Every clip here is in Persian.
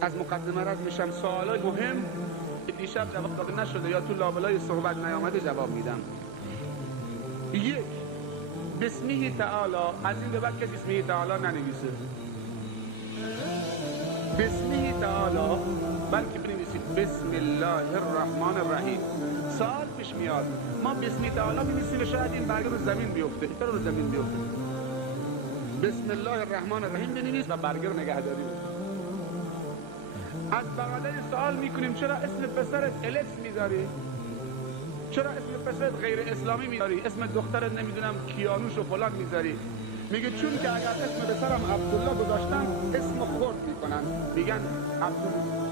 از مقدمه رد میشم. سوالای مهم دیشب جواب داده نشده یا تو لابلای صحبت نیامده جواب میدم. یک، بسمه تعالی، از این به بعد کسی اسمه تعالی ننویسه. بسمه تعالی، بلکه بنویسید بسم الله الرحمن الرحیم. سوال پیش میاد، ما بسم تعالی بنویسیم شاید این برگ رو زمین بیفته. چرا رو زمین بیفته؟ بسم الله الرحمن الرحیم بنویس و برگ رو نگه داریم. از بغل سوال میکنیم چرا اسم پسرت الکس میذاری؟ چرا اسم پسرت غیر اسلامی میذاری؟ اسم دخترت نمیدونم کیانوش و فلان میذاری؟ میگه چون که اگر اسم پسرم عبدالله گذاشتم اسم خرد میکنن، میگن عبدالله.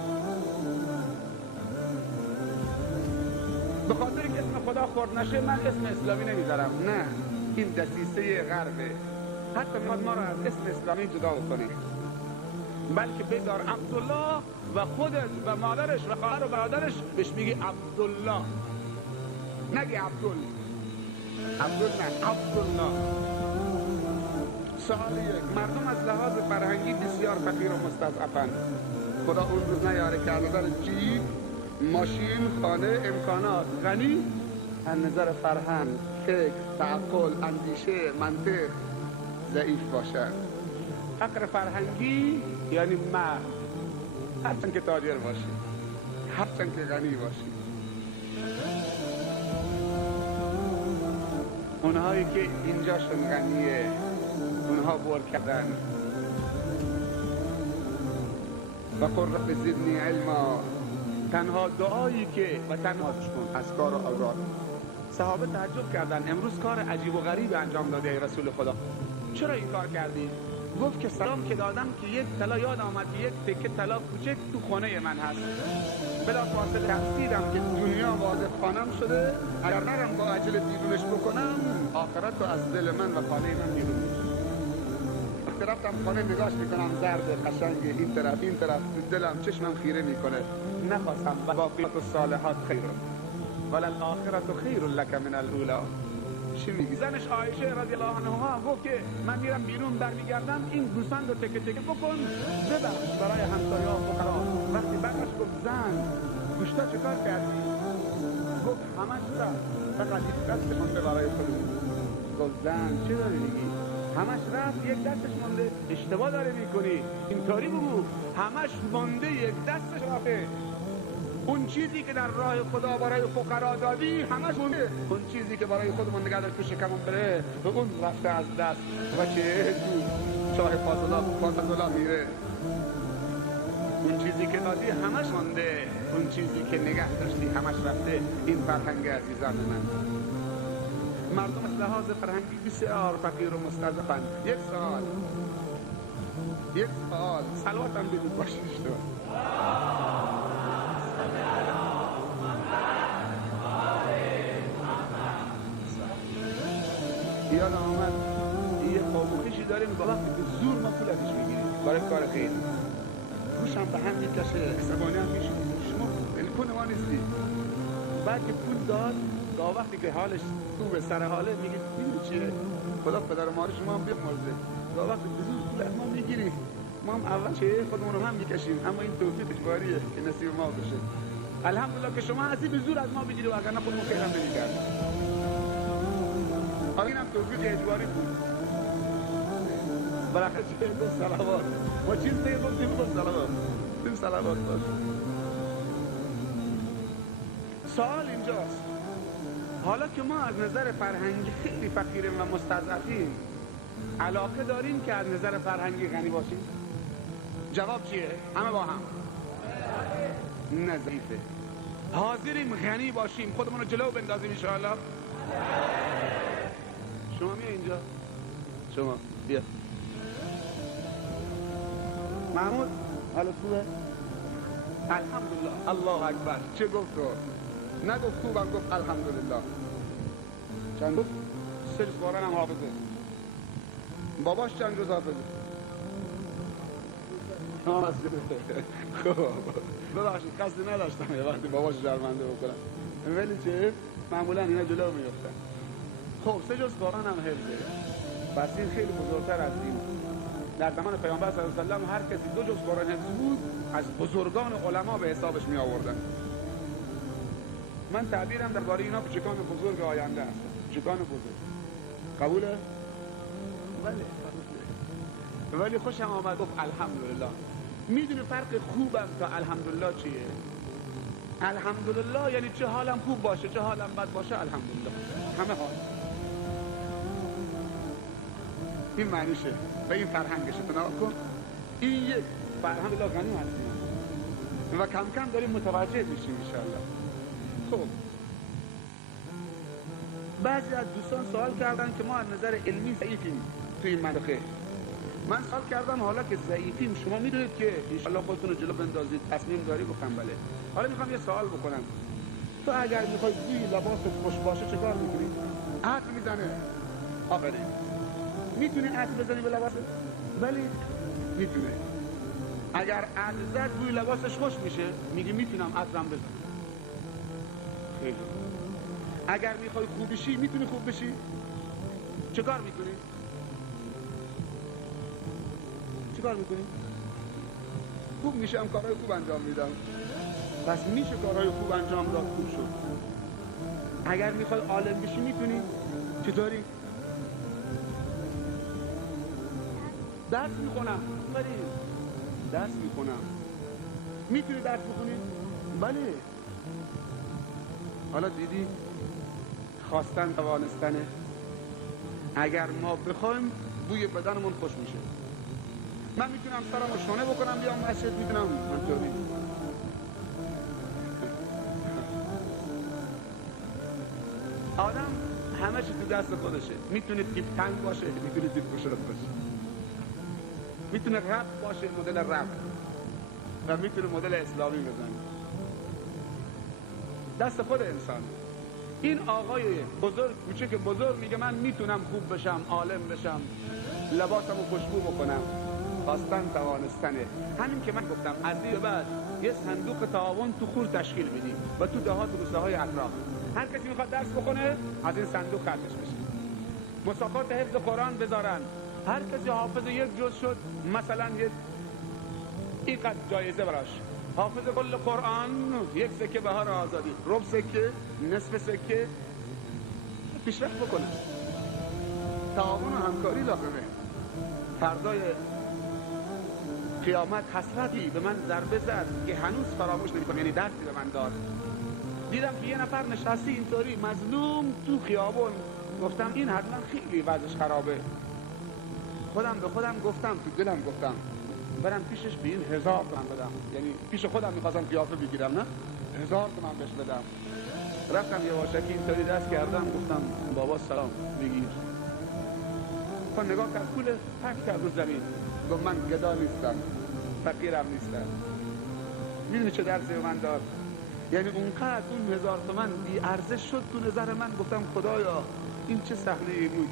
به خاطر که اسم خدا خرد نشه من اسم اسلامی نمیذارم. نه، این دسیسه غربه. حتی میخواد ما رو از اسم اسلامی جدا بکنه. بلکه بذار عبدالله و خودت و مادرش و خواهر و برادرش بهش میگی عبدالله، نگی عبدال. عبدالله. سوال یک، مردم از لحاظ فرهنگی بسیار فقیر و مستضعفند. خدا اون روز نیاره که از نظر جیب، ماشین، خانه، امکانات غنی، از نظر فرهنگ، فکر، تعقل، اندیشه، منطق ضعیف باشد. فقر فرهنگی یعنی مرد، هرچند که تاجر باشی، هرچند که غنی باشی. اونهایی که اینجاشون غنیه اونها بور کردن. و قل رب زدنی علما، تنها دعایی که و تنها کن از کار و آزاد. صحابه تعجب کردن، امروز کار عجیب و غریب انجام داده ای رسول خدا، چرا این کار کردی؟ گفت که سلام که دادم که یک طلا یاد آمد، یک تکه طلا کوچک تو خونه من هست. بلا فاصله تفسیرم که دنیا واضح خانم شده، اگر نرم با عجل دیدونش بکنم آخرت رو از دل من و خانه من بیرون میشه. وقتی رفتم خانه نگاش میکنم زرد قشنگ، این طرف دلم چشمم خیره میکنه. نخواستم و باقیات الصالحات خیر وللآخرة خیر لک من الاولی. چی میگی؟ زنش عایشه رضی الله عنها گفت که من میرم بیرون برمیگردم این گوسفند رو تکه تکه بکن ببخش برای همسایه ها فقرا. وقتی برش گفت زن گوشتا چه کار کردی؟ گفت همش رفت فقط یک دستش مونده برای خودمون. گفت زن چه داری میگی؟ همش رفت یک دستش مونده. اشتباه داره میکنی، اینطوری بگو همش مونده یک دستش رفته. اون چیزی که در راه خدا برای فقرا دادی همش مونده. اون چیزی که برای خودمون نگه داشت تو شکمون بره اون رفته از دست و چه تو چاه فاضلا میره. اون چیزی که دادی همش مونده، اون چیزی که نگه داشتی همش رفته. این فرهنگ عزیزان من. مردم از لحاظ فرهنگی بسیار فقیر و مستضعفند. یک سوال صلوات هم بدید باشید تو. یادم آمد یه قابوخیشی داریم با وقتی به زور ما پول ازش میگیریم برای کار خیر، روشم به هم میکشه، عصبانی هم میشه. شما الکن ما نیستی. بعد که پول داد تا وقتی که حالش خوبه سر حاله میگه میدونی چیه؟ خدا پدر ما رو شما هم بخمرده. تا وقتی به زور پول از ما میگیری ما هم اول چه خودمون هم میکشیم، اما این توفیق اجباریه که نصیب ما بشه. الحمدلله که شما هستی به زور از ما بگیری و اگر نه خودمون خیرم نمیکردیم. این هم توفیق اجباری بود. برای چه دو صلوات ما چیز دیگه گفتیم دو صلوات دیم صلوات باش. سوال اینجاست، حالا که ما از نظر فرهنگی خیلی فقیریم و مستضعفیم، علاقه داریم که از نظر فرهنگی غنی باشیم؟ جواب چیه؟ همه با هم نه ضعیفه. حاضریم غنی باشیم، خودمون رو جلو بندازیم انشاءالله. شما میای اینجا، شما بیا. محمود حالا خوبه؟ الحمدلله. الله اکبر. چه گفت تو؟ نگفت خوبم، گفت الحمدلله. چند گفت؟ 3 روز بارن هم حافظه. باباش چند روز حافظه؟ خب ببخشید قصدی نداشتم یه وقتی باباش شرمنده بکنم، ولی چه؟ معمولا اینا جلو میفتن. خب 3 جز قرآن هم حفظه. پس این خیلی بزرگتر از این. در زمان پیامبر صلی الله علیه و سلم هر کسی 2 جز قرآن حفظ بود از بزرگان علما به حسابش می آوردن. من تعبیرم درباره اینا کوچکان بزرگ آینده است. کوچکان بزرگ. قبوله؟ بله. ولی خوشم آمد گفت الحمدلله. میدونی فرق خوبم تا الحمدلله چیه؟ الحمدلله یعنی چه حالم خوب باشه چه حالم بد باشه الحمدلله، همه حال. این معنیشه و این فرهنگشه. تنها کن این یک فرهنگ لا غنی هستیم و کم کم داریم متوجه میشیم انشاءالله. خب بعضی از دوستان سوال کردن که ما از نظر علمی ضعیفیم توی این منطقه. من سوال کردم حالا که ضعیفیم شما میدونید که انشاءالله خودتون رو جلو بندازید، تصمیم داری؟ گفتم بله. حالا میخوام یه سوال بکنم، تو اگر میخوای بوی لباست خوش باشه چه کار میکنی؟ عطر میزنه. آفرین. میتونی عطر بزنی به لباست؟ بله میتونه. اگر عطر زد بوی لباسش خوش میشه میگی میتونم عطرم بزنم. خیلی. اگر میخوای خوب بشی میتونی خوب بشی؟ چه کار میکنی؟ چه کار میکنی؟ خوب میشم، کارهای خوب انجام میدم. پس میشه کارهای خوب انجام داد، خوب شد. اگر میخوای عالم بشی میتونی؟ چطوری؟ درس میخونم. بله درس میخونم. میتونی درس بخونی؟ بله. حالا دیدی خواستن توانستنه. اگر ما بخوایم بوی بدنمون خوش میشه. من میتونم سرمو شونه بکنم بیام مسجد، میتونم منطوری. آدم همه چی تو دست خودشه. میتونه تیپ تنگ باشه، میتونه تیپ کشرت باشه، میتونه رپ باشه مدل رپ و میتونه مدل اسلامی بزنه. دست خود انسان. این آقای بزرگ کوچک بزرگ میگه من میتونم خوب بشم، عالم بشم، لباسمو خوشبو بکنم. خواستن توانستنه. همین که من گفتم از این بعد یه صندوق تعاون تو خور تشکیل بدیم و تو دهات و روستاهای اطراف هر کسی میخواد درس بکنه از این صندوق خرجش بشه. مسابقات حفظ قرآن بذارن. هر کسی حافظ یک جز شد مثلا اینقدر جایزه براش. حافظ کل قرآن یک سکه بهار آزادی، ربع سکه، نصف سکه، پیشرفت بکنه. تعاون و همکاری لازمه. فردای قیامت حسرتی به من ضربه زد که هنوز فراموش نمی‌کنم، یعنی دستی به من داد. دیدم که یه نفر نشستی اینطوری مظلوم تو خیابون. گفتم این حتما خیلی وضعش خرابه. خودم به خودم گفتم، تو دلم گفتم برم پیشش به این 1000 تومن بدم. یعنی پیش خودم می‌خواستم قیافه بگیرم، نه 1000 تومن بهش بدم. رفتم یه واشکی اینطوری دست کردم، گفتم بابا سلام بگیر. خب نگاه کرد پول پک کرد رو زمین. گفت من گدا نیستم، فقیرم نیستم. میدونی چه درسی به من داد؟ یعنی اونقدر اون 1000 تومن بی ارزش شد تو نظر من. گفتم خدایا این چه صحنه‌ای بود.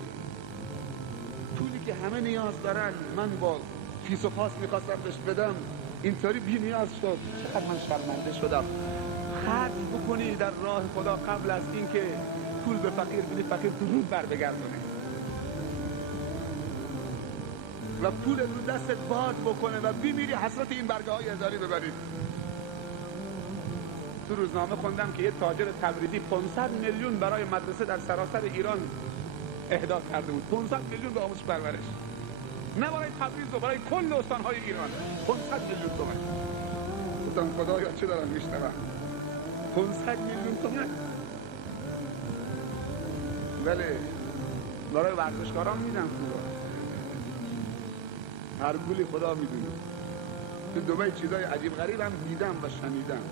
پولی که همه نیاز دارن من با فیس و پاس میخواستم بهش بدم، اینطوری بی نیاز شد. چقدر من شرمنده شدم. خرج بکنی در راه خدا قبل از اینکه پول به فقیر بدی، فقیر درود بر بگردونه و پول رو دستت باد بکنه و بمیری حسرت این برگه های هزاری ببرید. تو روزنامه خوندم که یه تاجر تبریزی 500 میلیون برای مدرسه در سراسر ایران اهدا کرده بود. 500 میلیون به آموزش پرورش، نه برای تبریز و برای کل استانهای ایران. 500 میلیون تومان. گفتم خدایا چه دارم میشنوم؟ 500 میلیون تومان. ولی برای ورزشکاران میدن پول. هر پولی خدا میدونه. تو دبی چیزای عجیب غریب هم دیدم و شنیدم.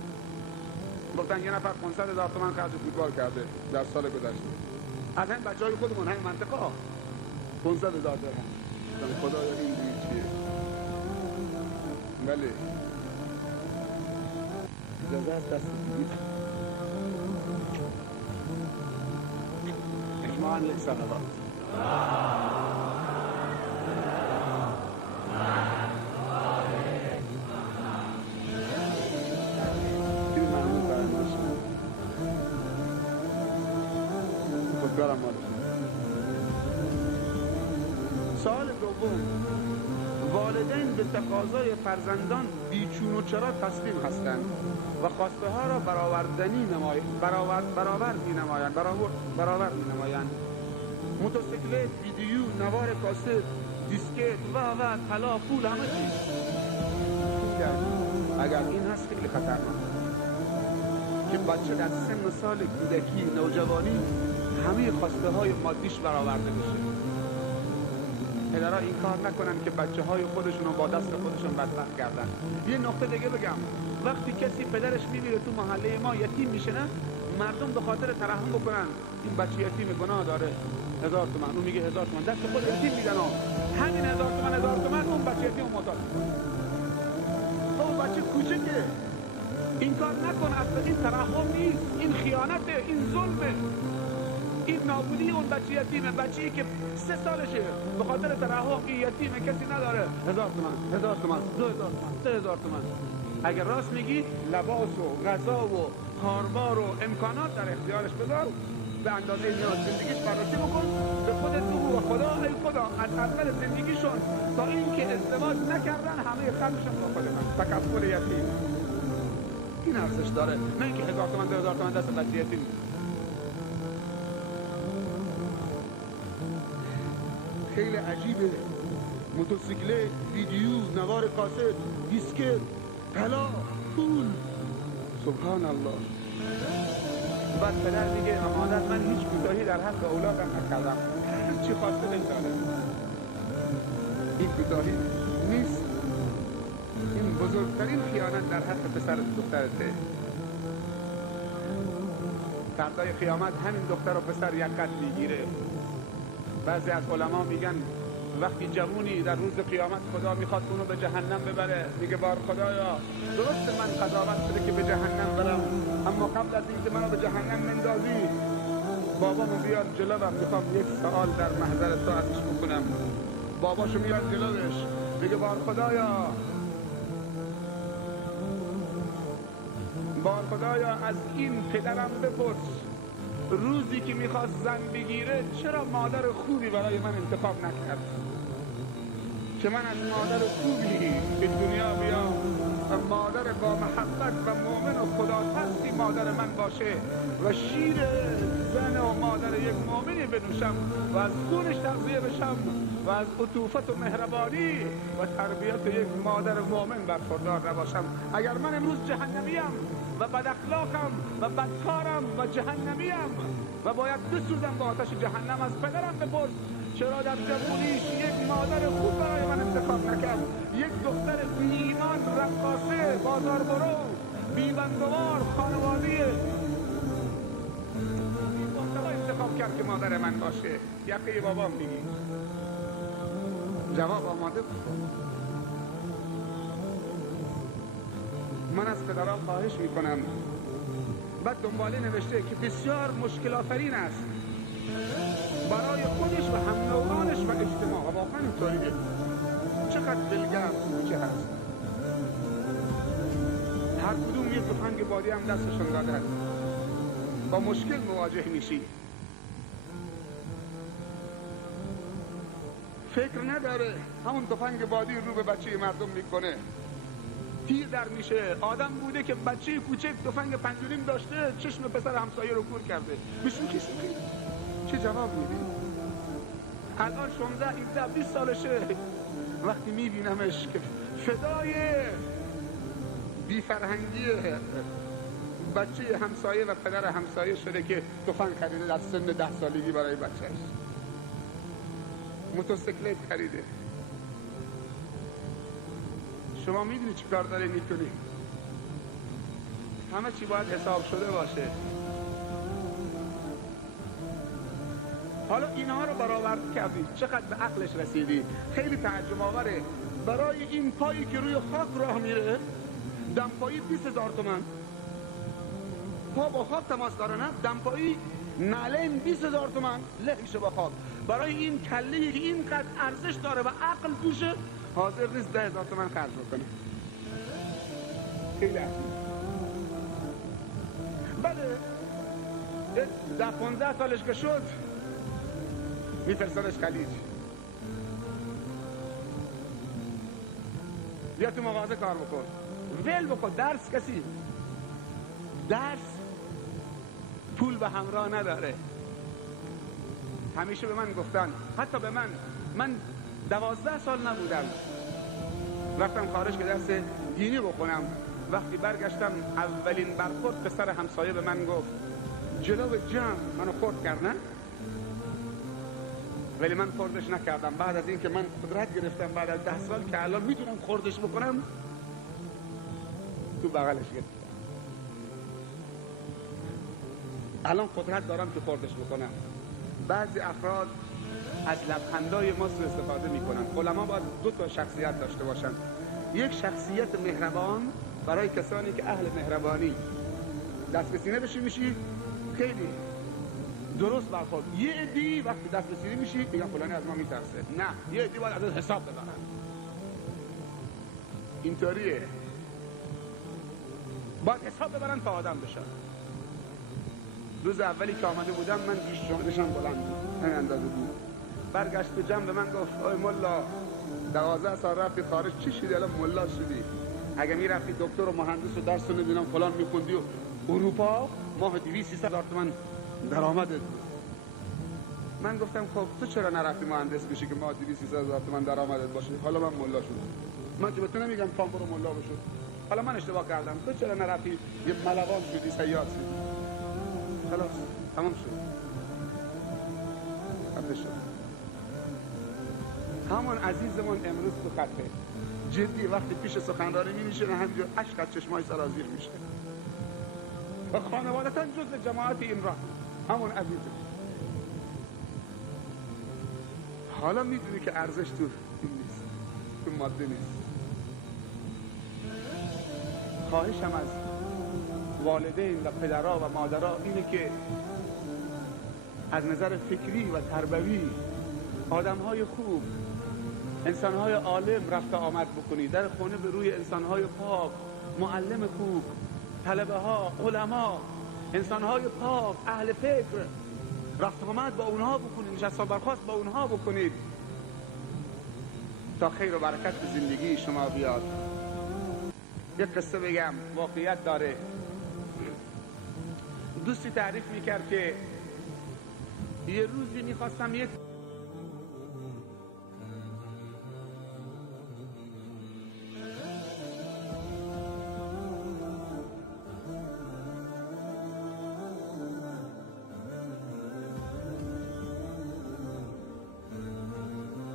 گفتن یه نفر 500,000 تومان خرج فوتبال کرده در سال گذشته. از این بچهای خودمون همین منطقه 500,000 درهم. گفتم خدایا این دیگه چیه؟ بله اجازه است دست بگید. اجماعاً یک صلوات. سوال دوم، والدین به تقاضای فرزندان بیچون و چرا تسلیم هستند و خواسته ها را برآورد می نمایند. موتورسیکلت، ویدیو، نوار کاست، دیسکت و طلا، پول، همه چیز. اگر این هست خیلی خطرناک که بچه در سن سال کودکی، نوجوانی همه خواسته های مادیش برآورده بشه. پدرها این کار نکنن که بچه های خودشون رو با دست خودشون بدبخت کردن. یه نقطه دیگه بگم، وقتی کسی پدرش میمیره تو محله ما یتیم میشه، نه مردم به خاطر ترحم بکنن این بچه یتیم گناه داره 1000 تومن، اون میگه 1000 تومن، دست خود یتیم میدن همین 1000 تومن اون بچه یتیم محتاج. اون بچه کوچکه، این کار نکن. اصلا این ترحم نیست، این خیانته، این ظلمه، این نابودی اون بچه یتیمه. بچه‌ای که 3 سالشه به خاطر ترحم این یتیمه، کسی نداره، 1000 تومن، 1000 تومن، 2000 تومن، 3000 تومن. اگر راست میگی لباس و غذا و کاربار و امکانات در اختیارش بذار، به اندازه نیاز زندگیش بررسی بکن، به خودت بگو و خدا ای خدا از اول زندگیشون تا اینکه ازدواج نکردن همه خرجشون با خود من، تکفل یتیم. این ارزش داره، نه اینکه 1000 تومن 2000 تومن دست بچه یتیم. خیلی عجیبه. موتورسیکلت، ویدیو، نوار کاست، دیسکت، طلا، پول، سبحان الله. بعد پدر میگه امانت من هیچ کوتاهی در حق اولادم نکردم، هر چی خواسته بگذاره. این کوتاهی نیست، این بزرگترین خیانت در حق پسر دخترته. فردای قیامت همین دختر و پسر یک قد میگیره. بعضی از علما میگن وقتی جوونی در روز قیامت خدا میخواد اونو به جهنم ببره، میگه بار خدایا درست من قضاوت شده که به جهنم برم، اما قبل از اینکه منو به جهنم مندازی بابامو بیار جلوم، میخوام یک سوال در محضر تو ازش بکنم. باباشو میاد جلوش، میگه بار خدایا از این پدرم بپرس روزی که میخواست زن بگیره چرا مادر خوبی برای من انتخاب نکرد که من از مادر خوبی به دنیا بیام و مادر با محبت و مؤمن و خدا ترسی مادر من باشه و شیر زن و مادر یک مؤمنی بنوشم و از خونش تغذیه بشم و از عطوفت و مهربانی و تربیت یک مادر مؤمن برخوردار نباشم. اگر من امروز جهنمیم و بد اخلاقم و بدکارم و جهنمیم و باید بسوزم با آتش جهنم، از پدرم بپرس چرا در جوونیش یک مادر خوب برای من انتخاب نکرد، یک دختر بی ایمان، رقاصه، بازار برو، بیبندوار، خانوادی انتخاب کرد که مادر من باشه. یقه بابام میگی جواب آماده بود. من از پدران خواهش میکنم، بعد دنباله نوشته که بسیار مشکل آفرین است برای خودش و هم نوعانش و اجتماع، و واقعا اینطوریه. چقدر دلگرم کوچه هست، هر کدوم یه تفنگ بادی هم دستشون داده هست، با مشکل مواجه میشی. فکر نداره همون تفنگ بادی رو به بچه مردم میکنه، تیر در میشه. آدم بوده که بچه کوچک تفنگ 5.5 داشته، چشم پسر همسایه رو کور کرده. بشوخی چه جواب میدی؟ الان 16 17 20 سالشه. وقتی میبینمش که فدای بیفرهنگی بچه همسایه و پدر همسایه شده که تفنگ خریده در سن 10 سالگی برای بچهش، موتورسیکلت خریده. شما میدونی چی کار داری میکنی؟ همه چی باید حساب شده باشه. حالا اینها رو برآورده کردی، چقدر به عقلش رسیدی؟ خیلی تعجب آوره. برای این پایی که روی خاک راه میره، دمپایی 20,000 تومان، پا با خاک تماس داره، نه دمپایی نعلین 20,000 تومان، لهشه با خاک. برای این کله‌ای که اینقدر ارزش داره و عقل توشه، حاضر نیست 10,000 تومان خرج بکنه. خیلی عجیب. بله 10-15 سالش که شد میفرستادش خلیج. بیا تو مغازه کار بکن، ول بکن. درس کسی درس پول به همراه نداره. همیشه به من گفتن، حتی به من 12 سال نبودم رفتم خارج که درس دینی بخونم. وقتی برگشتم اولین برخورد پسر همسایه به من گفت جلو جمع منو خورد کردن، ولی من خوردش نکردم. بعد از این که من قدرت گرفتم بعد از 10 سال که الان میتونم خوردش بکنم، تو بغلش گرفتم. الان قدرت دارم که خوردش بکنم. بعضی افراد از لبخندای ما سوء استفاده میکنن. علما باید 2 تا شخصیت داشته باشن. یک شخصیت مهربان برای کسانی که اهل مهربانی، دست به سینه بشی میشی خیلی درست برخورد. یه عدی وقتی دست به سینه میشی میگن فلانی از ما میترسه. نه، یه عدی باید از حساب ببرن. اینطوریه، باید حساب ببرن تا آدم بشن. روز اولی که آمده بودم من جوشم بلند بود، همین اندازه بود. برگشت تو جمع به من گفت آی ملا 12 سال رفتی خارج، چی شدی الان ملا شدی؟ اگه میرفتی دکتر و مهندس و درس رو نمیدونم فلان میخوندی و اروپا ماه 200-300 هزار تومان درآمدت بود. من گفتم خب تو چرا نرفتی مهندس بشی که ماه 200-300 هزار تومان درآمدت باشه؟ حالا من ملا شدم. من که به تو نمیگم پام برو ملا بشو، حالا من اشتباه کردم. تو چرا نرفتی یه ملوان شدی، صیاد شدی؟ خلاص تمام شد. خفه شد. همون عزیزمون امروز تو خطه جدی، وقتی پیش سخنرانی می‌نشینه همینجور اشک از چشمای سرازیر میشه و خانوادتاً جزء جماعت این راه. همون عزیزم حالا میدونی که ارزش تو این نیست، تو ماده نیست. خواهشم از والدین و پدرها و مادرها اینه که از نظر فکری و تربوی آدم‌های خوب، انسان‌های عالم رفت آمد بکنید. در خونه به روی انسان‌های پاک، معلم خوب، طلبه‌ها، علما، انسان‌های پاک، اهل فکر رفت آمد با اونها بکنید، نشست و برخاست با اونها بکنید تا خیر و برکت به زندگی شما بیاد. یک قصه بگم، واقعیت داره. دوستی تعریف میکرد که یه روزی میخواستم یک